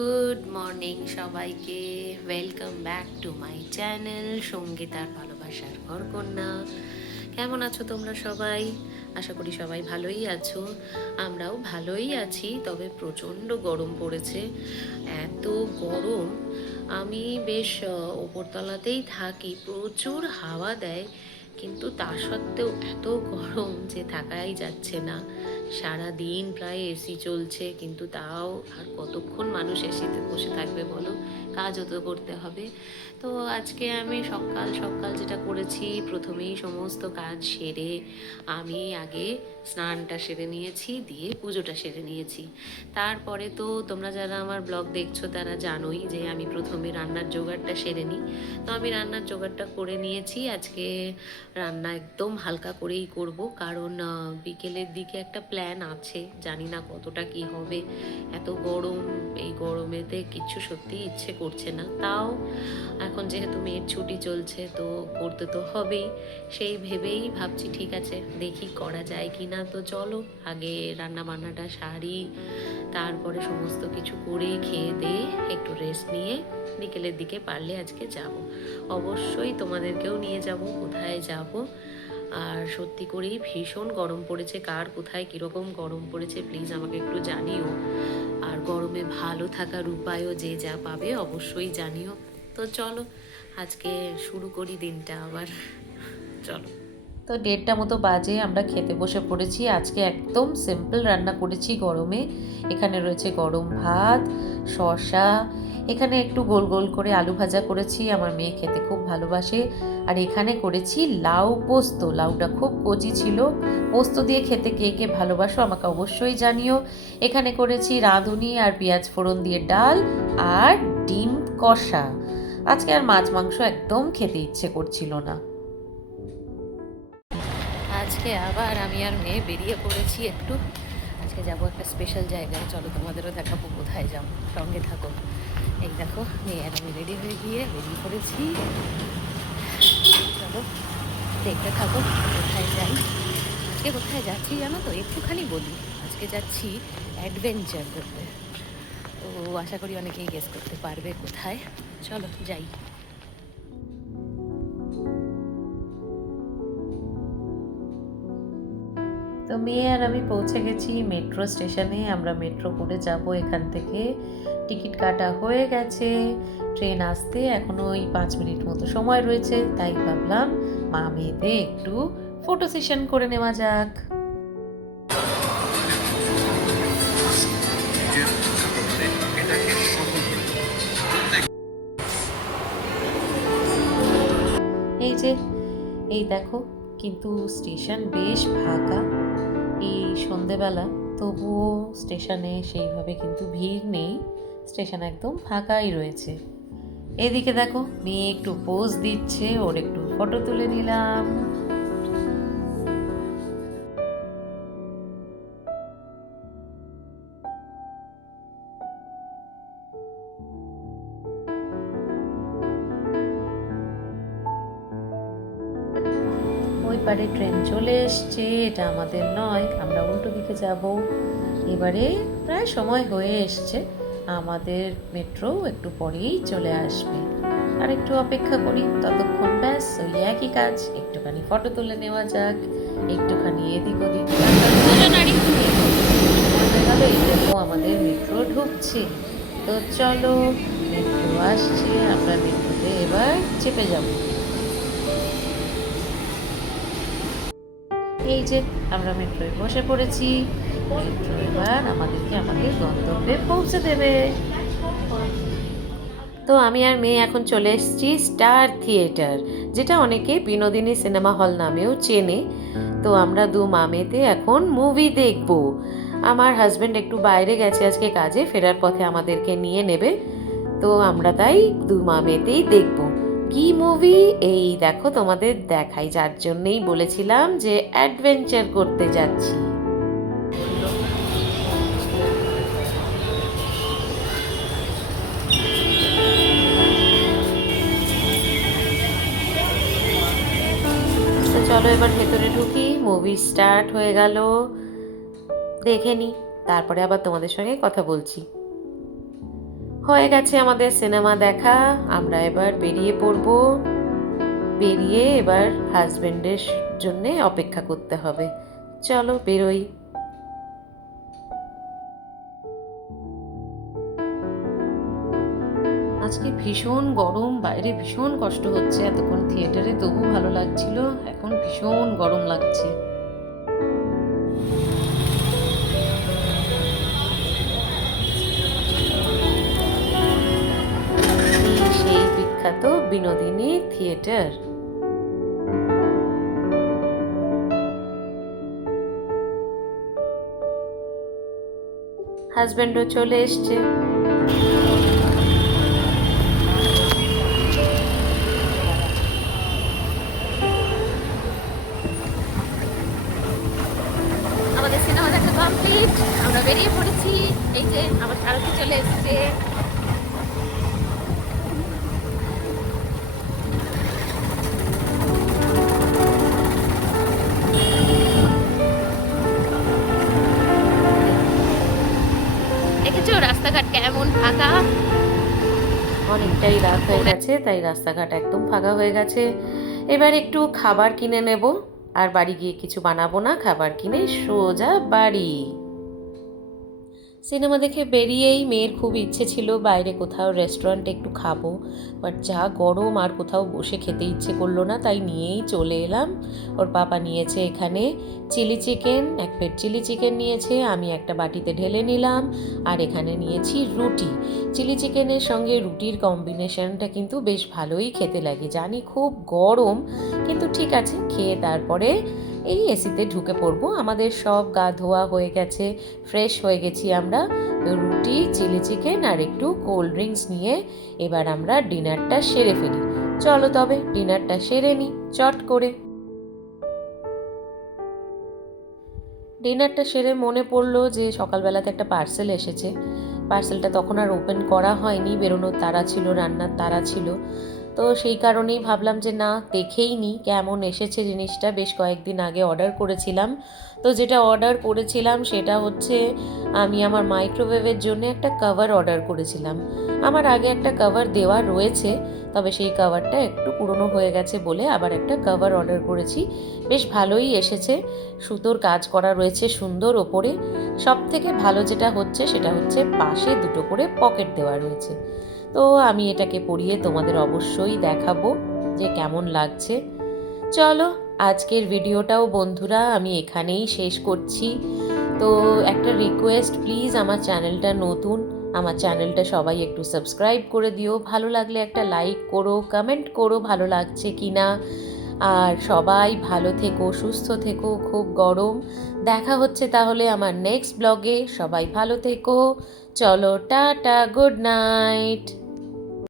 Good morning সবাইকে, welcome back to my channel সঙ্গীতার ভালোবাসার ঘরকন্যা। কেমন আছো তোমরা সবাই? আশা করি সবাই ভালোই আছো। আমরাও ভালোই আছি, তবে প্রচণ্ড গরম পড়েছে। এত গরম, আমি বেশ ওপরতলাতেই থাকি, প্রচুর হাওয়া দেয়, কিন্তু তা সত্ত্বেও এত গরম যে থাকাই যাচ্ছে না। সারা দিন প্রায় এসি চলছে, কিন্তু তাও আর কতক্ষণ মানুষ এসিতে বসে থাকবে বলো, কাজও তো করতে হবে। তো আজকে আমি সকাল সকাল যেটা করেছি, প্রথমেই সমস্ত কাজ সেরে আমি আগে স্নানটা সেরে নিয়েছি, দিয়ে পুজোটা সেরে নিয়েছি। তারপরে তো তোমরা যারা আমার ব্লগ দেখছো তারা জানোই যে আমি প্রথমে রান্নার জোগাড়টা সেরে নিই। তো আমি রান্নার জোগাড়টা করে নিয়েছি। আজকে রান্না একদম হালকা করেই করব, কারণ বিকেলের দিকে একটা প্ল্যান আছে, জানি না কতটা কি হবে। এত গরম, এই গরমেতে কিচ্ছু সত্যি ইচ্ছে করছে না। তাও এখন যেহেতু মেয়ের ছুটি চলছে, তো করতে তো হবেই। সেই ভেবেই ভাবছি ঠিক আছে, দেখি করা যায় কি না। তো চলো আগে রান্না বান্নাটা সারি, তারপরে সমস্ত কিছু করে খেয়ে দিয়ে একটু রেস্ট নিয়ে বিকেলের দিকে পারলে আজকে যাব। অবশ্যই তোমাদেরকেও নিয়ে যাব, কোথায় যাব। আর সত্যি করেই ভীষণ গরম পড়েছে। কার কোথায় কীরকম গরম পড়েছে প্লিজ আমাকে একটু জানিও। আর গরমে ভালো থাকার উপায়ও যে যা পাবে অবশ্যই জানিও। তো চলো আজকে শুরু করি দিনটা আবার। চলো। তো 1:30 মতো বাজে, আমরা খেতে বসে পড়েছি। আজকে একদম সিম্পল রান্না করেছি গরমে। এখানে রয়েছে গরম ভাত, শসা, এখানে একটু গোল গোল করে আলু ভাজা করেছি, আমার মেয়ে খেতে খুব ভালোবাসে। আর এখানে করেছি লাউ পোস্ত। লাউটা খুব কচি ছিল। পোস্ত দিয়ে খেতে কে কে ভালোবাসো আমাকে অবশ্যই জানিও। এখানে করেছি রাঁধুনি আর পেঁয়াজ ফোড়ন দিয়ে ডাল আর ডিম কষা। আজকে আর মাছ মাংস একদম খেতে ইচ্ছে করছিল না। আজকে আবার আমি আর মেয়ে বেরিয়ে পড়েছি একটু। আজকে যাবো একটা স্পেশাল জায়গায়, চলো তোমাদেরও দেখাবো কোথায় যাবো, সঙ্গে থাকো। এই দেখো মেয়ে আর আমি রেডি হয়ে গিয়ে বেরিয়ে পড়েছি। চলো দেখতে থাকো কোথায় যাই। আজকে কোথায় যাচ্ছি জানো তো? একটুখানি বলি, আজকে যাচ্ছি অ্যাডভেঞ্চার করতে। তো আশা করি অনেকেই গেস করতে পারবে কোথায়। চলো যাই। তো মেয়ে আর আমি পৌঁছে গেছি মেট্রো স্টেশনে। আমরা মেট্রো করে যাব এখান থেকে। টিকিট কাটা হয়ে গেছে। ট্রেন আসতে এখনো ওই 5 মিনিট মতো সময় রয়েছে, তাই ভাবলাম মা মেয়েতে একটু ফটো সেশন করে নেওয়া যাক। এই যে, এই দেখো, কিন্তু স্টেশন বেশ ফাঁকা এই সন্ধেবেলা। তবুও স্টেশনে সেইভাবে কিন্তু ভিড় নেই, স্টেশন একদম ফাঁকাই রয়েছে। এদিকে দেখো মেয়ে একটু পোজ দিচ্ছে, ওর একটু ফটো তুলে নিলাম। ওই পারে ট্রেন চলে এসছে, এটা আমাদের নয়, আমরা উল্টো দিকে যাব। এবারে প্রায় সময় হয়ে এসছে, আমাদের মেট্রো একটু পরেই চলে আসবে। আর একটু অপেক্ষা করি, ততক্ষণ ব্যাস ওই একই কাজ, একটুখানি ফটো তুলে নেওয়া যাক, একটুখানি এদিক ওদিক গেল। এই দেখো আমাদের মেট্রো ঢুকছে। তো চলো, মেট্রো আসছে, আমরা মেট্রোতে এবার চেপে যাবো। এই যে আমরা মেট্রোয় বসে পড়েছি। মেট্রো এবার আমাদেরকে আমাদের গন্তব্যে পৌঁছে দেবে। তো আমি আর মেয়ে এখন চলে এসেছি স্টার থিয়েটার, যেটা অনেকে বিনোদিনী সিনেমা হল নামেও চেনে। তো আমরা দু মামেতে এখন মুভি দেখব। আমার হাজব্যান্ড একটু বাইরে গেছে আজকে কাজে, ফেরার পথে আমাদেরকে নিয়ে নেবে। তো আমরা তাই দু মামেতেই দেখব। কি মুভি এই দেখো তোমাদের দেখাই, যার জন্যেই বলেছিলাম যে অ্যাডভেঞ্চার করতে যাচ্ছি। তো চলো এবার ভেতরে ঢুকি, মুভি স্টার্ট হয়ে গেল, দেখে নি, তারপরে আবার তোমাদের সঙ্গে কথা বলছি। হয়ে গেছে আমাদের সিনেমা দেখা, আমরা এবার বেরিয়ে পড়ব। বেরিয়ে এবার হাজবেন্ডের জন্যে অপেক্ষা করতে হবে। চলো বেরোই। আজকে ভীষণ গরম, বাইরে ভীষণ কষ্ট হচ্ছে। এতক্ষণ থিয়েটারে তবু ভালো লাগছিল, এখন ভীষণ গরম লাগছে। এই সেই বিখ্যাত বিনোদিনী থিয়েটার। হাজবেন্ডও চলে এসছে। আমাদের সিনেমা দেখা কমপ্লিট, আমরা বেরিয়ে পড়েছি। এই যে আমার সারথি চলে এসছে। দেখেছো রাস্তাঘাট কেমন ফাঁকা? অনেকটাই রাত হয়ে গেছে, তাই রাস্তাঘাট একদম ফাঁকা হয়ে গেছে। এবার একটু খাবার কিনে নেব, আর বাড়ি গিয়ে কিছু বানাবো না, খাবার কিনে সোজা বাড়ি। সিনেমা দেখে বেরিয়েই মেয়ের খুব ইচ্ছে ছিল বাইরে কোথাও রেস্টুরেন্টে একটু খাবো, বাট যা গরম আর কোথাও বসে খেতে ইচ্ছে করলো না, তাই নিয়েই চলে এলাম। ওর পাপা নিয়েছে এখানে chilli chicken, 1 plate chilli chicken নিয়েছে, আমি একটা বাটিতে ঢেলে নিলাম। আর এখানে নিয়েছি রুটি। চিলি চিকেনের সঙ্গে রুটির কম্বিনেশনটা কিন্তু বেশ ভালোই খেতে লাগে। জানি খুব গরম, কিন্তু ঠিক আছে, খেয়ে তারপরে এই এসিতে ঢুকে পড়বো। আমাদের সব গা ধোয়া হয়ে গেছে, ফ্রেশ হয়ে গেছি আমরা। তো রুটি, চিলি চিকেন আর একটু কোল্ড ড্রিঙ্কস নিয়ে এবার আমরা ডিনারটা সেরে ফেলি। চলো তবে ডিনারটা সেরে নিই চট করে। ডিনারটা সেরে মনে পড়লো যে সকালবেলাতে একটা পার্সেল এসেছে। পার্সেলটা তখন আর ওপেন করা হয়নি, বেরোনোর তাড়া ছিল, রান্নার তাড়া ছিল। তো সেই কারণেই ভাবলাম যে না, দেখেই নিই কেমন এসেছে জিনিসটা। বেশ কয়েকদিন আগে অর্ডার করেছিলাম। তো যেটা অর্ডার করেছিলাম সেটা হচ্ছে, আমি আমার মাইক্রোওয়েভের জন্য একটা কভার অর্ডার করেছিলাম। আমার আগে একটা কভার দেওয়া রয়েছে, তবে সেই কভারটা একটু পুরনো হয়ে গেছে বলে আবার একটা কভার অর্ডার করেছি। বেশ ভালোই এসেছে, সুতোর কাজ করা রয়েছে সুন্দর ওপরে। সব থেকে ভালো যেটা হচ্ছে সেটা হচ্ছে পাশে 2টো করে পকেট দেওয়া রয়েছে। তো আমি এটাকে পরিয়ে তোমাদের অবশ্যই দেখাবো যে কেমন লাগছে। চলো আজকের ভিডিওটাও বন্ধুরা আমি এখানেই শেষ করছি। তো একটা রিকোয়েস্ট, প্লিজ আমার চ্যানেলটা নতুন, আমার চ্যানেলটা সবাই একটু সাবস্ক্রাইব করে দিও। ভালো লাগলে একটা লাইক করো, কমেন্ট করো ভালো লাগছে কি না। আর সবাই ভালো থেকো, সুস্থ থেকো, খুব গরম। দেখা হচ্ছে তাহলে আমার নেক্সট ব্লগে। সবাই ভালো থেকো। চলো টাটা, গুড নাইট।